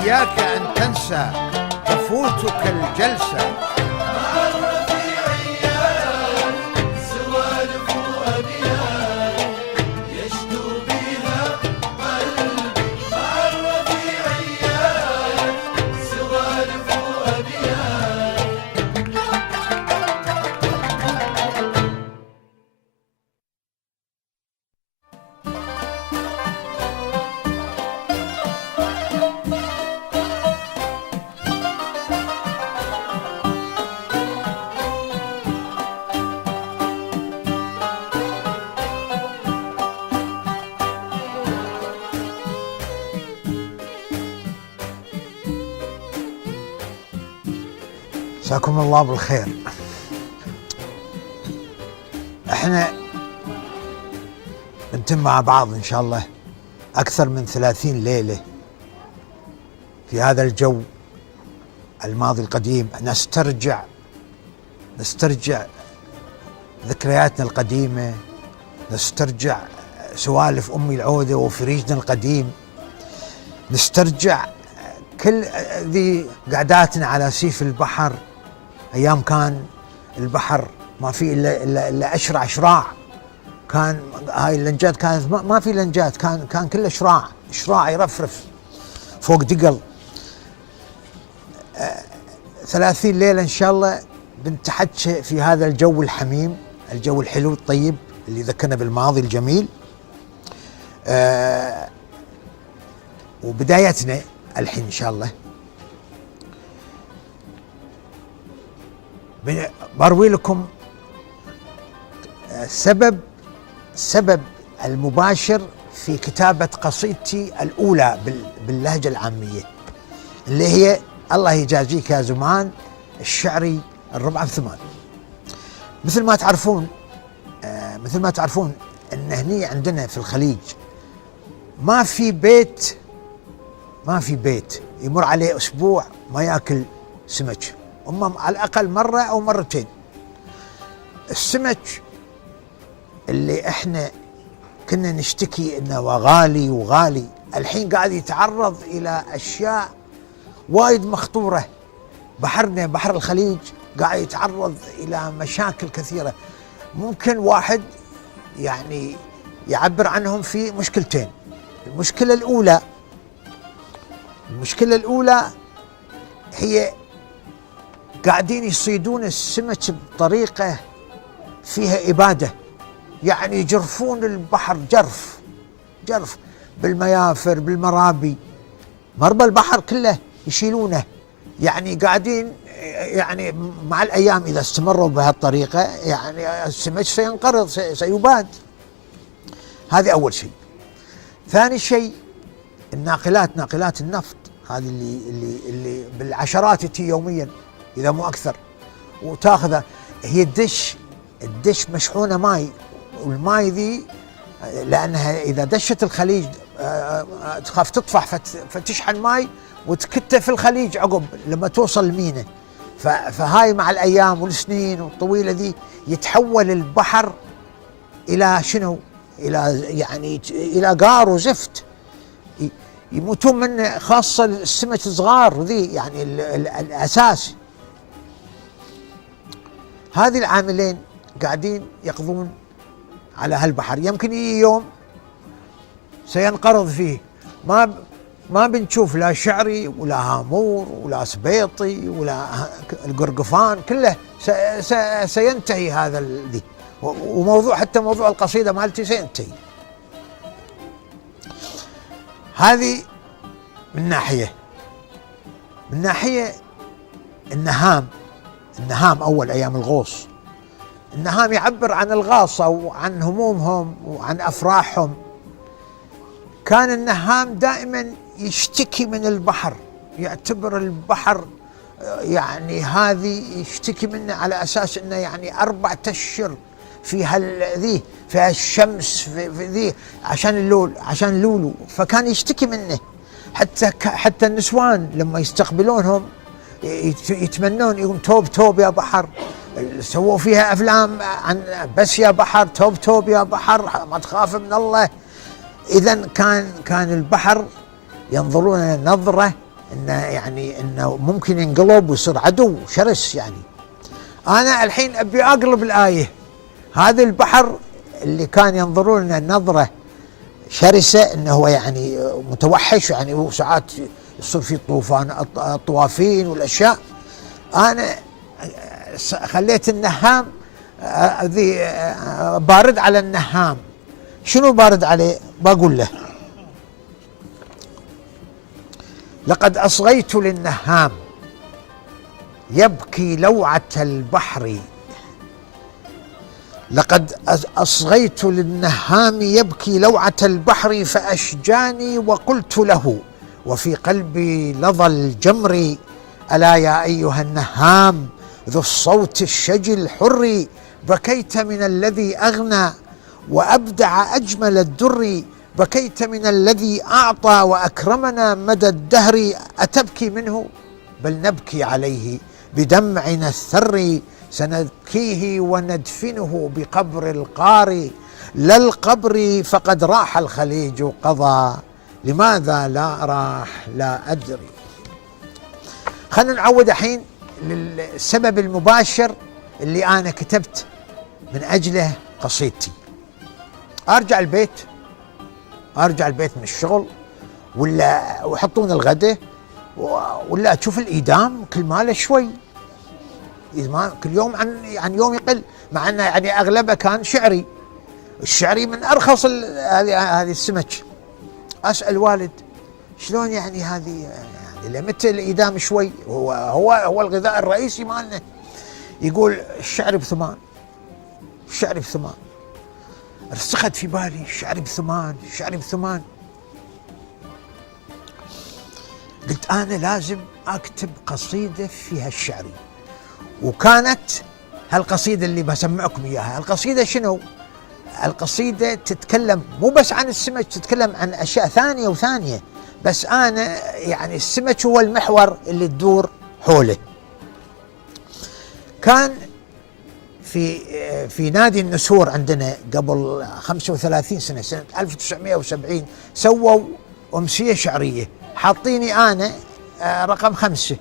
إياك أن تنسى تفوتك الجلسة. مع الرفيع عيال سوالف وأبيات يشدو بها قلبي. مع الرفيع عيال سوالف وأبيات. مساكم الله بالخير. احنا بنتم مع بعض ان شاء الله اكثر من 30 ليلة في هذا الجو الماضي القديم، نسترجع ذكرياتنا القديمة، نسترجع سوالف امي العودة وفريجنا القديم، نسترجع كل ذي قعداتنا على سيف البحر. ايام كان البحر ما في الا اشراع. كان هاي اللنجات كانت ما في لنجات، كان كله اشراع يرفرف فوق دقل. 30 ليلة ان شاء الله بنتحكى في هذا الجو الحميم، الجو الحلو الطيب اللي ذكرنا بالماضي الجميل. وبدايتنا الحين ان شاء الله بروي لكم السبب المباشر في كتابة قصيدتي الأولى باللهجة العامية، اللي هي الله يجازيك يا زمان الشعري الربع بثمان. مثل ما تعرفون ان هني عندنا في الخليج ما في بيت يمر عليه أسبوع ما يأكل سمك، أما على الأقل مرة أو مرتين. السمك اللي إحنا كنا نشتكي إنه غالي الحين قاعد يتعرض إلى أشياء وايد مخطورة. بحرنا بحر الخليج قاعد يتعرض إلى مشاكل كثيرة. ممكن واحد يعني يعبر عنهم في مشكلتين. المشكلة الأولى هي قاعدين يصيدون السمك بطريقة فيها إبادة، يعني يجرفون البحر جرف بالميافر بالمرابي، مربى البحر كله يشيلونه. يعني قاعدين يعني مع الأيام إذا استمروا بهالطريقة يعني السمك سينقرض سيباد. هذه أول شيء. ثاني شيء ناقلات النفط، هذه اللي بالعشرات تجي يوميا اذا مو اكثر، وتاخذه. هي الدش مشحونه ماي، والماي ذي لانها اذا دشت الخليج تخاف تطفح فتشحن ماي وتكته في الخليج عقب لما توصل المينا. فهاي مع الايام والسنين الطويله ذي يتحول البحر الى شنو؟ الى قار وزفت يموتون منه، خاصة السمك الصغار ذي يعني الأساس. هذه العاملين قاعدين يقضون على هالبحر. يمكن يوم سينقرض فيه، ما بنشوف لا شعري ولا هامور ولا سبيطي ولا القرقفان، كله سينتهي هذا ذي. وموضوع حتى موضوع القصيدة مالتي سينتهي. هذه من ناحية النهام أول أيام الغوص. النهام يعبر عن الغاصة وعن همومهم وعن أفراحهم. كان النهام دائما يشتكي من البحر، يعتبر البحر يعني هذه يشتكي منه على أساس أنه يعني 4 أشهر في هالذي في هالشمس في ذي عشان اللولو. فكان يشتكي منه. حتى النسوان لما يستقبلونهم يتمنون يقولون توب يا بحر. سووا فيها افلام عن بس يا بحر توب يا بحر ما تخاف من الله. اذا كان البحر ينظرون نظره انه ممكن ينقلب ويصير عدو شرس يعني. انا الحين ابي اقلب الايه. هذا البحر اللي كان ينظرون لنا نظره شرسه انه هو يعني متوحش، يعني وساعات يصير في طوفان طوافين والاشياء، انا خليت النهام ذي بارد على النهام. شنو بارد عليه؟ بقول له: لقد أصغيت للنهام يبكي لوعة البحر، لقد أصغيت للنهام يبكي لوعة البحر، فأشجاني وقلت له وفي قلبي لظى الجمر: ألا يا أيها النهام ذو الصوت الشجي الحر، بكيت من الذي أغنى وأبدع أجمل الدر، بكيت من الذي أعطى وأكرمنا مدى الدهر، أتبكي منه؟ بل نبكي عليه بدمعنا الثر، سنبكيه وندفنه بقبر القاري، لا القبر فقد راح الخليج قضى، لماذا لا راح لا أدري. خلينا نعود الحين للسبب المباشر اللي أنا كتبت من أجله قصيدتي. أرجع البيت من الشغل، ولا ويحطون الغداء، ولا أشوف الإيدام كل ماله شوي، كل يوم عن يوم يقل، مع أنه يعني أغلبه كان شعري. الشعري من أرخص هذه السمك. أسأل والد: شلون يعني هذه، يعني لمتى الإيدام شوي؟ هو الغذاء الرئيسي مالنا. يقول: الشعر بثمان، الشعر بثمان. رسخت في بالي: الشعر بثمان، الشعر بثمان. قلت أنا لازم أكتب قصيدة فيها الشعري. وكانت هالقصيدة اللي بسمعكم إياها. القصيدة شنو؟ القصيدة تتكلم مو بس عن السمك، تتكلم عن أشياء ثانية وثانية، بس أنا يعني السمك هو المحور اللي تدور حوله. كان في نادي النسور عندنا قبل 35 سنة، سنة 1970، سووا أمسية شعرية، حاطيني أنا رقم 5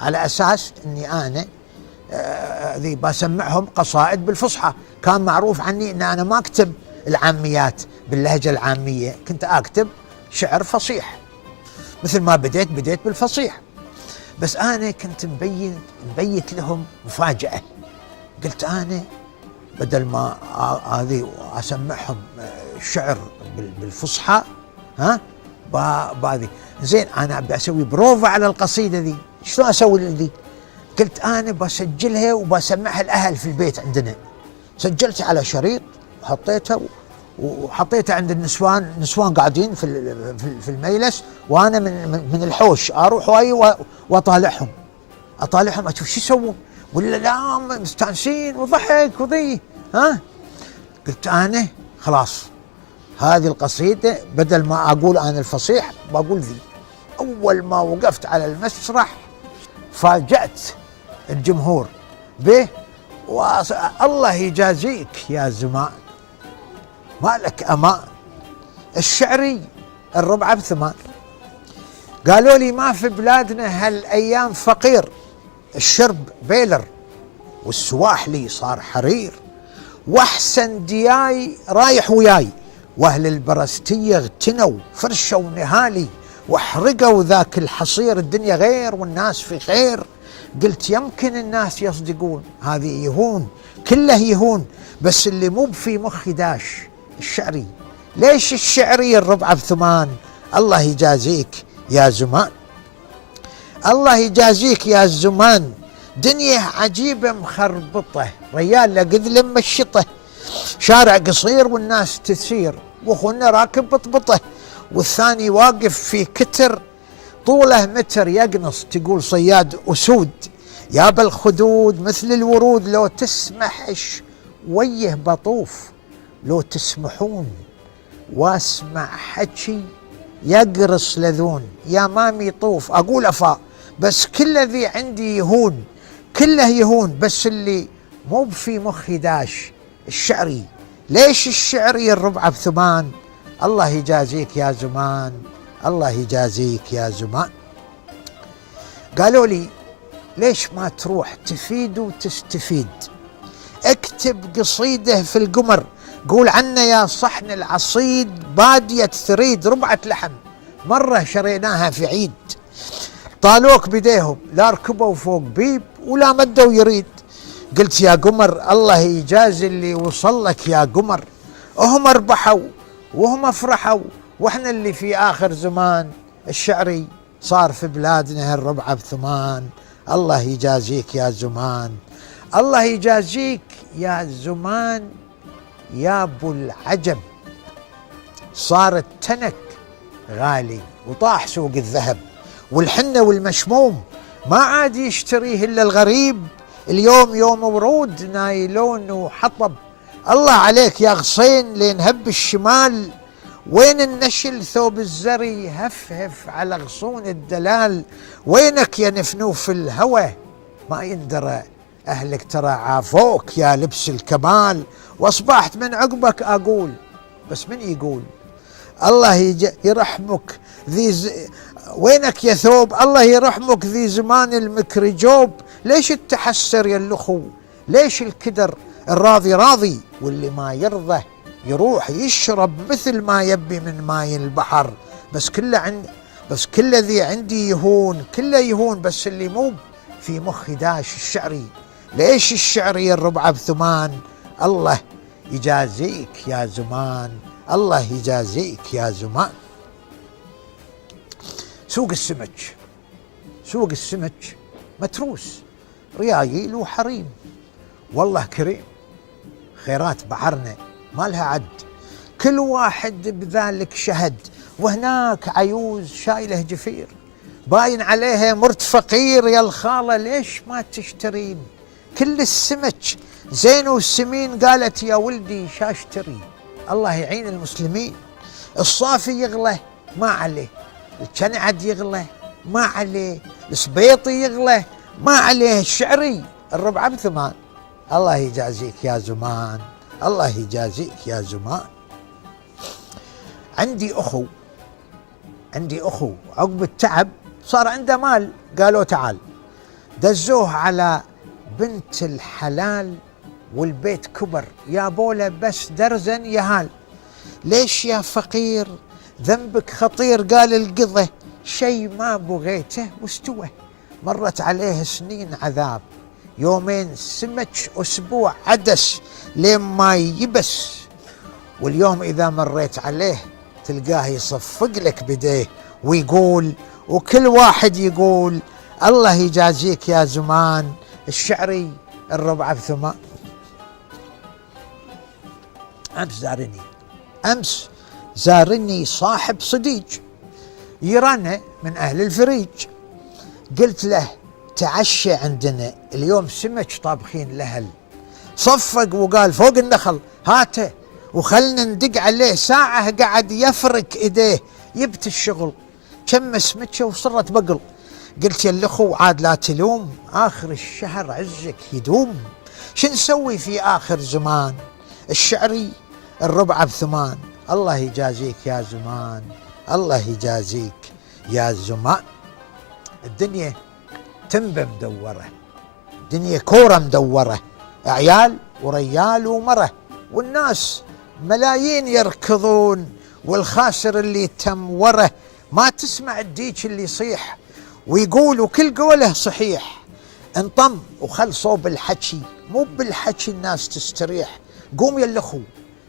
على أساس أني أنا ذي بسمعهم قصائد بالفصحى. كان معروف عني أن أنا ما أكتب العاميات باللهجة العامية، كنت أكتب شعر فصيح، مثل ما بديت بالفصيح. بس أنا كنت مبيت لهم مفاجأة. قلت أنا بدل ما هذه أسمعهم شعر بالفصحى، بهذه زين، أنا أبي أسوي بروفة على القصيدة ذي. شلون أسوي ذي؟ قلت أنا بسجلها وبسمعها الأهل في البيت عندنا. سجلت على شريط وحطيتها عند النسوان قاعدين في المجلس، وأنا من الحوش أروح وأطالعهم أشوف شو يسوون، ولا لا مستانسين وضحك وذي. قلت أنا خلاص هذه القصيدة بدل ما أقول أنا الفصيح بقول ذي. أول ما وقفت على المسرح فاجأت الجمهور به، والله يجازيك يا زمان، ما لك أمان، الشعري الربعة بثمان. قالوا لي: ما في بلادنا هالأيام فقير، الشرب بيلر والسواحلي صار حرير، واحسن دياي رايح وياي، واهل البرستية اغتنوا فرشوا نهالي، واحرقوا ذاك الحصير، الدنيا غير والناس في خير. قلت يمكن الناس يصدقون، هذه يهون كله يهون، بس اللي مو في مخي داش الشعري. ليش الشعري الربعة بثمان؟ الله يجازيك يا زمان، الله يجازيك يا زمان. دنيا عجيبة مخربطة، ريال لقد لما الشطة، شارع قصير والناس تسير، واخونا راكب بطبطه، والثاني واقف في كتر طوله متر يقنص، تقول صياد أسود، يا الخدود مثل الورود، لو تسمح ويه بطوف، لو تسمحون واسمع حكي يقرص لذون، يا مامي طوف. أقول أفا، بس كل ذي عندي يهون، كله يهون، بس اللي مو في مخي داش الشعري. ليش الشعري الربعة بثمان؟ الله يجازيك يا زمان، الله يجازيك يا زمان. قالوا لي ليش ما تروح تفيد وتستفيد؟ اكتب قصيدة في القمر، قول عنا يا صحن العصيد بادية ثريد ربعة لحم، مرة شريناها في عيد. طالوك بديهم، لا ركبوا فوق بيب ولا مدوا يريد. قلت يا قمر الله يجازي اللي وصل لك يا قمر، هم ربحوا وهم افرحوا، واحنا اللي في آخر زمان الشعري صار في بلادنا الربعة بثمان. الله يجازيك يا زمان، الله يجازيك يا زمان يا ابو العجب. صار التنك غالي وطاح سوق الذهب، والحنة والمشموم ما عاد يشتريه إلا الغريب. اليوم يوم ورود نايلون وحطب. الله عليك يا غصين لين هب الشمال، وين النشل ثوب الزري هفهف على غصون الدلال. وينك يا نفنوف الهوى ما يندرى، أهلك ترى عافوك يا لبس الكمال. واصبحت من عقبك أقول، بس من يقول الله يرحمك وينك يا ثوب الله يرحمك ذي زمان المكرجوب. ليش التحسر يا الأخو؟ ليش الكدر؟ الراضي راضي، واللي ما يرضى يروح يشرب مثل ما يبي من ماي البحر. بس كله ذي عندي يهون، كله يهون، بس اللي مو في مخي داش الشعري. ليش الشعري الربعة بثمان؟ الله يجازيك يا زمان، الله يجازيك يا زمان. سوق السمك متروس، ريايل وحريم، والله كريم. خيرات بحرنا ما لها عد، كل واحد بذلك شهد. وهناك عيوز شايله جفير، باين عليها مرت فقير. يا الخالة ليش ما تشترين؟ كل السمك زين والسمين. قالت يا ولدي شاشتري، الله يعين المسلمين. الصافي يغلى ما عليه، الكنعد يغلى ما عليه، السبيطي يغلى ما عليه. الشعري الربعة بثمان. الله يجازيك يا زمان، الله يجازيك يا زمان. عندي أخو عقب التعب صار عنده مال، قالوا تعال. دزوه على بنت الحلال والبيت كبر، يا بوله بس درزن يهال. ليش يا فقير ذنبك خطير؟ قال القضة شي ما بغيته واستوى. مرت عليه سنين عذاب، يومين سمك أسبوع عدس لين ما يبس. واليوم إذا مريت عليه تلقاه يصفق لك بديه ويقول، وكل واحد يقول الله يجازيك يا زمان. الشعري الربعة بثمان. أمس زارني صاحب صديق يرانا من أهل الفريج. قلت له تعشى عندنا اليوم سمك طابخين لهل. صفق وقال فوق النخل هاته وخلنا ندق عليه. ساعة قعد يفرك ايديه يبت الشغل، كم سمكه وصرت بقل. قلت يا الأخو عاد لا تلوم، آخر الشهر عزك يدوم. شو نسوي في آخر زمان؟ الشعري الربعة بثمان. الله يجازيك يا زمان، الله يجازيك يا زمان. الدنيا تنبه مدورة، الدنيا كورة مدورة، عيال وريال ومرة، والناس ملايين يركضون، والخاسر اللي تموره. ما تسمع الديك اللي يصيح ويقول وكل قوله صحيح. انطم وخل صوب الحكي، مو بالحكي الناس تستريح. قوم يا الأخو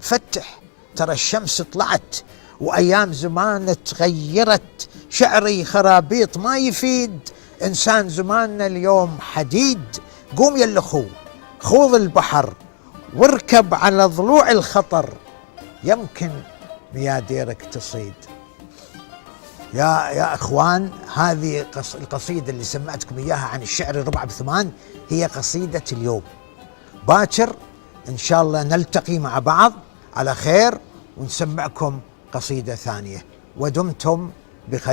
فتح، ترى الشمس طلعت وأيام زمان تغيرت. شعري خرابيط ما يفيد، إنسان زماننا اليوم حديد. قوم يا الأخو خوض البحر واركب على ضلوع الخطر، يمكن مياديرك تصيد. يا اخوان، هذه القصيدة اللي سمعتكم اياها عن الشعر الربعة بثمان هي قصيدة اليوم. باكر ان شاء الله نلتقي مع بعض على خير ونسمعكم قصيدة ثانية، ودمتم بخير.